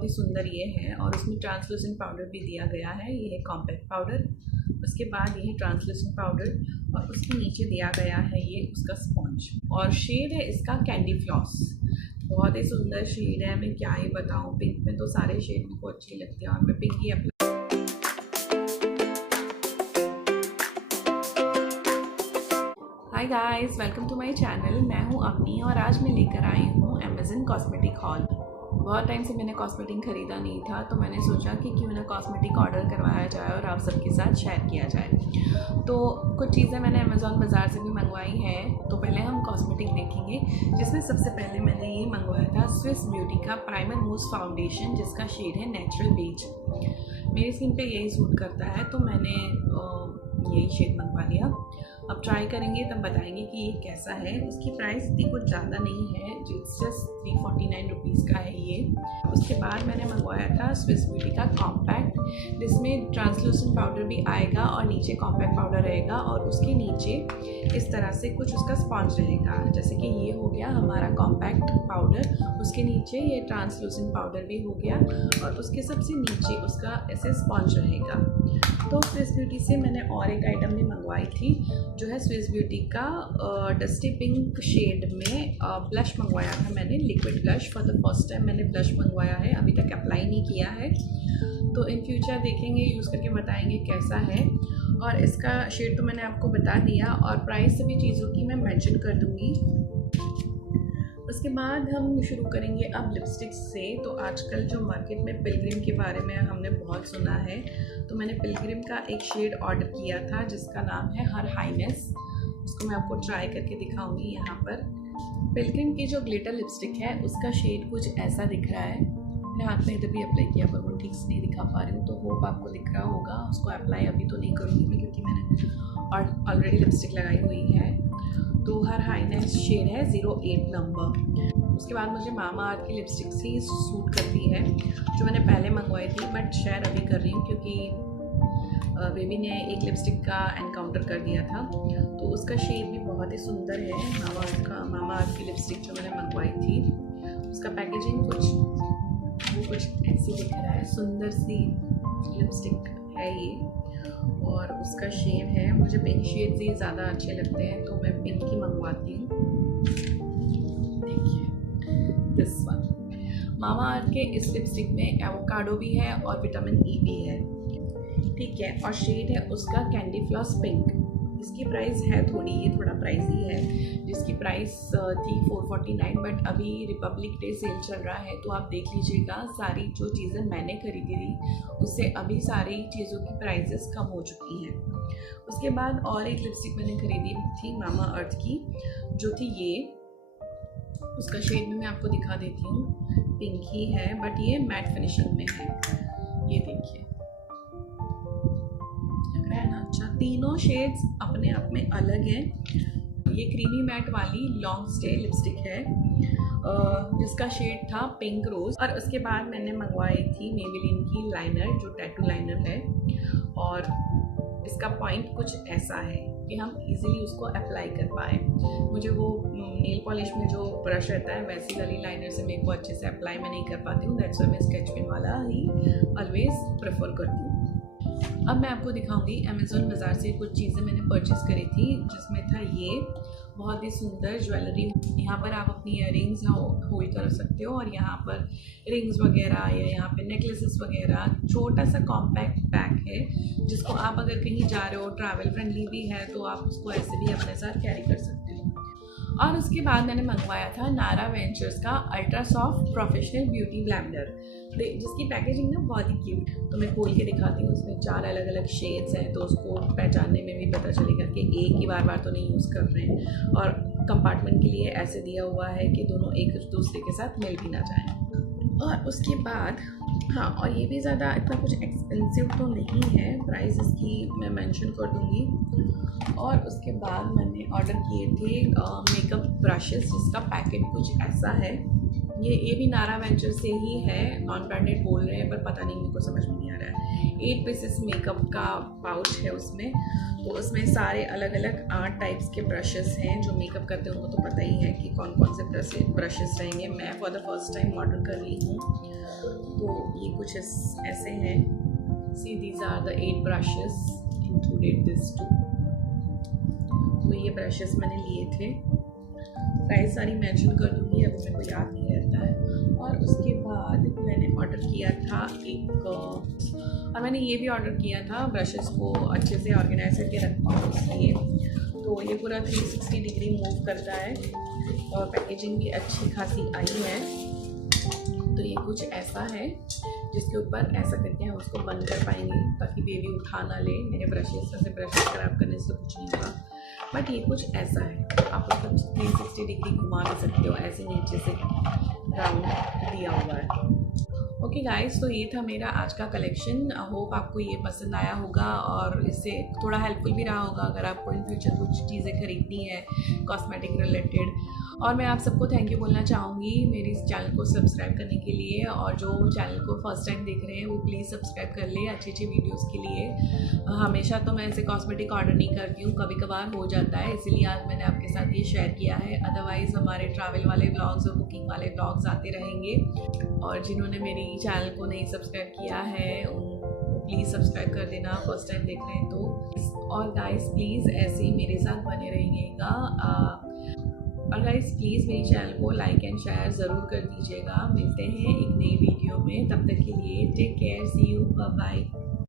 बहुत ही सुंदर ये है और उसमें ट्रांसलूसेंट पाउडर भी दिया गया है। ये है कॉम्पैक्ट पाउडर, उसके बाद ये है ट्रांसलूसेंट पाउडर और उसके नीचे दिया गया है ये उसका स्पॉन्ज और शेड है इसका कैंडी फ्लॉस। बहुत ही सुंदर शेड है, मैं क्या ही बताऊँ। पिंक में तो सारे शेड मेरे को अच्छे लगते हैं और मैं पिंक ही apply. Hi guys, welcome to my channel. मैं हूँ अम्मी और आज मैं लेकर आई हूँ अमेज़न कॉस्मेटिक हॉल। बहुत टाइम से मैंने कॉस्मेटिक ख़रीदा नहीं था तो मैंने सोचा कि क्यों ना कॉस्मेटिक ऑर्डर करवाया जाए और आप सबके साथ शेयर किया जाए। तो कुछ चीज़ें मैंने अमेज़ॉन बाज़ार से भी मंगवाई हैं। तो पहले हम कॉस्मेटिक देखेंगे, जिसमें सबसे पहले मैंने ये मंगवाया था स्विस ब्यूटी का प्राइमर मूस फाउंडेशन, जिसका शेड है नेचुरल बेज। मेरी स्किन पे यही सूट करता है तो मैंने यही शेड मंगवा लिया। अब ट्राई करेंगे तब बताएंगे कि ये कैसा है। इसकी प्राइस इतनी कुछ ज़्यादा नहीं है, जस्ट 349 रुपीज़ का है ये। उसके बाद मैंने मंगवाया था स्विस ब्यूटी का कॉम्पैक्ट, जिसमें ट्रांसलूसेंट पाउडर भी आएगा और नीचे कॉम्पैक्ट पाउडर रहेगा और उसके नीचे इस तरह से कुछ उसका स्पॉन्ज रहेगा। जैसे कि ये हो गया हमारा कॉम्पैक्ट पाउडर, उसके नीचे ये ट्रांसलूसेंट पाउडर भी हो गया और उसके सबसे नीचे उसका ऐसे स्पॉन्ज रहेगा। तो स्विस ब्यूटी से मैंने और एक आइटम भी मंगवाई थी, जो है स्विस ब्यूटी का डस्टी पिंक शेड में ब्लश मंगवाया था मैंने, liquid blush. For the first time मैंने ब्लश मंगवाया है, अभी तक अप्लाई नहीं किया है। तो इन फ्यूचर देखेंगे, यूज़ करके बताएंगे कैसा है। और इसका शेड तो मैंने आपको बता दिया और प्राइस सभी चीज़ों की मैं मेंशन कर दूँगी। उसके बाद हम शुरू करेंगे अब लिपस्टिक से। तो आजकल जो मार्केट में पिलग्रिम के बारे में हमने बहुत सुना है, तो मैंने पिलग्रिम का एक शेड ऑर्डर किया था जिसका नाम है हर हाइनेस। उसको मैं आपको ट्राई करके दिखाऊंगी। यहाँ पर पिलग्रिम की जो ग्लिटर लिपस्टिक है उसका शेड कुछ ऐसा दिख रहा है। मैंने हाथ में इधर भी अप्लाई किया पर वो ठीक से नहीं दिखा पा रही हूँ, तो होप आपको दिख रहा होगा। उसको अप्लाई अभी तो नहीं करूँगी मैं क्योंकि मैंने ऑलरेडी लिपस्टिक लगाई हुई है। तो हर हाइनेस शेड है 08 नंबर। उसके बाद मुझे मामा अर्थ की लिपस्टिक से ही सूट करती है, जो मैंने पहले मंगवाई थी बट शेयर अभी कर रही हूँ क्योंकि बेबी ने एक लिपस्टिक का एनकाउंटर कर दिया था। तो उसका शेड भी बहुत ही सुंदर है। मामा अर्थ की लिपस्टिक जो मैंने मंगवाई थी, उसका पैकेजिंग कुछ ऐसी दिख रहा है। सुंदर सी लिपस्टिक है ये और उसका शेड है, मुझे पिंक शेड से ज़्यादा अच्छे लगते हैं तो मैं पिंक ही मंगवाती हूँ। देखिए दिस वन। मामा अर्थ के इस लिपस्टिक में एवोकाडो भी है और विटामिन ई भी है, ठीक है। और शेड है उसका कैंडी फ्लॉस पिंक। इसकी प्राइस है थोड़ा प्राइसी है, जिसकी प्राइस थी 449, बट अभी रिपब्लिक डे सेल चल रहा है तो आप देख लीजिएगा। सारी जो चीज़ें मैंने खरीदी थी उससे अभी सारी चीज़ों की प्राइसेस कम हो चुकी हैं। उसके बाद और एक लिपस्टिक मैंने खरीदी थी मामा अर्थ की, जो थी ये। उसका शेड में मैं आपको दिखा देती हूँ, पिंक ही है बट ये मैट फिनिशिंग में है। ये देखिए, अच्छा, तीनों शेड्स अपने आप में अलग हैं। ये क्रीमी मैट वाली लॉन्ग स्टे लिपस्टिक है जिसका शेड था पिंक रोज। और उसके बाद मैंने मंगवाई थी मेबेलिन की लाइनर, जो टैटू लाइनर है और इसका पॉइंट कुछ ऐसा है कि हम इजीली उसको अप्लाई कर पाए। मुझे वो नेल पॉलिश में जो ब्रश रहता है वैसी वाली लाइनर से मेरे को अच्छे से अप्लाई मैं नहीं कर पाती हूँ, दैट्स व्हाई मैं स्केच पेन वाला ही ऑलवेज प्रेफर करती हूँ। अब मैं आपको दिखाऊंगी अमेज़ॉन बाज़ार से कुछ चीज़ें मैंने परचेज़ करी थी, जिसमें था ये बहुत ही सुंदर ज्वेलरी। यहाँ पर आप अपनी इयररिंग्स होल्ड कर सकते हो और यहाँ पर रिंग्स वगैरह या यहाँ पे नेकलेसेस वगैरह। छोटा सा कॉम्पैक्ट पैक है जिसको आप अगर कहीं जा रहे हो, ट्रैवल फ्रेंडली भी है तो आप उसको ऐसे भी अपने साथ कैरी कर सकते हो। और उसके बाद मैंने मंगवाया था नारा वेंचर्स का ultra soft professional beauty blender, जिसकी पैकेजिंग ना बहुत ही क्यूट। तो मैं खोल के दिखाती हूँ। उसमें 4 अलग अलग शेड्स हैं तो उसको पहचानने में भी पता चलेगा कि एक ही बार तो नहीं यूज़ कर रहे हैं। और कंपार्टमेंट के लिए ऐसे दिया हुआ है कि दोनों एक दूसरे के साथ मिल भी ना जाए। और उसके बाद हाँ, और ये भी ज़्यादा इतना कुछ एक्सपेंसिव तो नहीं है, प्राइस इसकी मैं मेंशन कर दूँगी। और उसके बाद मैंने ऑर्डर किए थे मेकअप ब्रशेस, जिसका पैकेट कुछ ऐसा है। ये भी नारा वेंचर से ही है, नॉन ब्रांडेड बोल रहे हैं पर पता नहीं, मेरे को समझ में नहीं आ रहा है। 8 पीसेस मेकअप का पाउच है उसमें, तो उसमें सारे अलग अलग 8 टाइप्स के ब्रशेस हैं। जो मेकअप करते हैं उनको तो पता ही है कि कौन कौन से ब्रशेस रहेंगे। मैं for the first time order कर रही हूँ, तो ये कुछ ऐसे हैं। See these are the 8 brushes included this too. तो ये ब्रशेस मैंने लिए थे, प्राइस सारी मेंशन कर दूँगी, अभी मेरे को याद नहीं रहता है। और उसके बाद मैंने ऑर्डर किया था और मैंने ये भी ऑर्डर किया था ब्रशेस को अच्छे से ऑर्गेनाइज करके रखना उसके लिए। तो ये पूरा 360 डिग्री मूव करता है और पैकेजिंग भी अच्छी खासी आई है। तो ये कुछ ऐसा है जिसके ऊपर ऐसा करके हम उसको बंद कर पाएंगे ताकि बेबी उठा ना ले। मेरे ब्रशेस से ब्रशेस ख़राब करने से कुछ नहीं होगा, बट ये कुछ ऐसा है, आप उसको 360 डिग्री घुमा भी सकते हो, ऐसे नीचे से राउंड दिया हुआ है। ओके गाइस, तो ये था मेरा आज का कलेक्शन। होप आपको ये पसंद आया होगा और इससे थोड़ा हेल्पफुल भी रहा होगा अगर आपको इन फ्यूचर कुछ चीज़ें खरीदनी है कॉस्मेटिक रिलेटेड। और मैं आप सबको थैंक यू बोलना चाहूँगी मेरी इस चैनल को सब्सक्राइब करने के लिए, और जो चैनल को फर्स्ट टाइम देख रहे हैं वो प्लीज़ सब्सक्राइब कर ले अच्छी अच्छी वीडियोस के लिए। हमेशा तो मैं ऐसे कॉस्मेटिक ऑर्डर नहीं करती हूँ, कभी कभार हो जाता है, इसीलिए आज मैंने आपके साथ ये शेयर किया है। अदरवाइज़ हमारे ट्रैवल वाले ब्लॉग्स और कुकिंग वाले ब्लॉग्स आते रहेंगे। और जिन्होंने मेरी चैनल को नहीं सब्सक्राइब किया है उनको प्लीज़ सब्सक्राइब कर देना, फर्स्ट टाइम देख रहे हैं तो। और गाइस प्लीज़ ऐसे ही मेरे साथ बने रहिएगा। और गाइस प्लीज़ मेरी चैनल को लाइक एंड शेयर ज़रूर कर दीजिएगा। मिलते हैं एक नई वीडियो में, तब तक के लिए take care, see you, bye bye.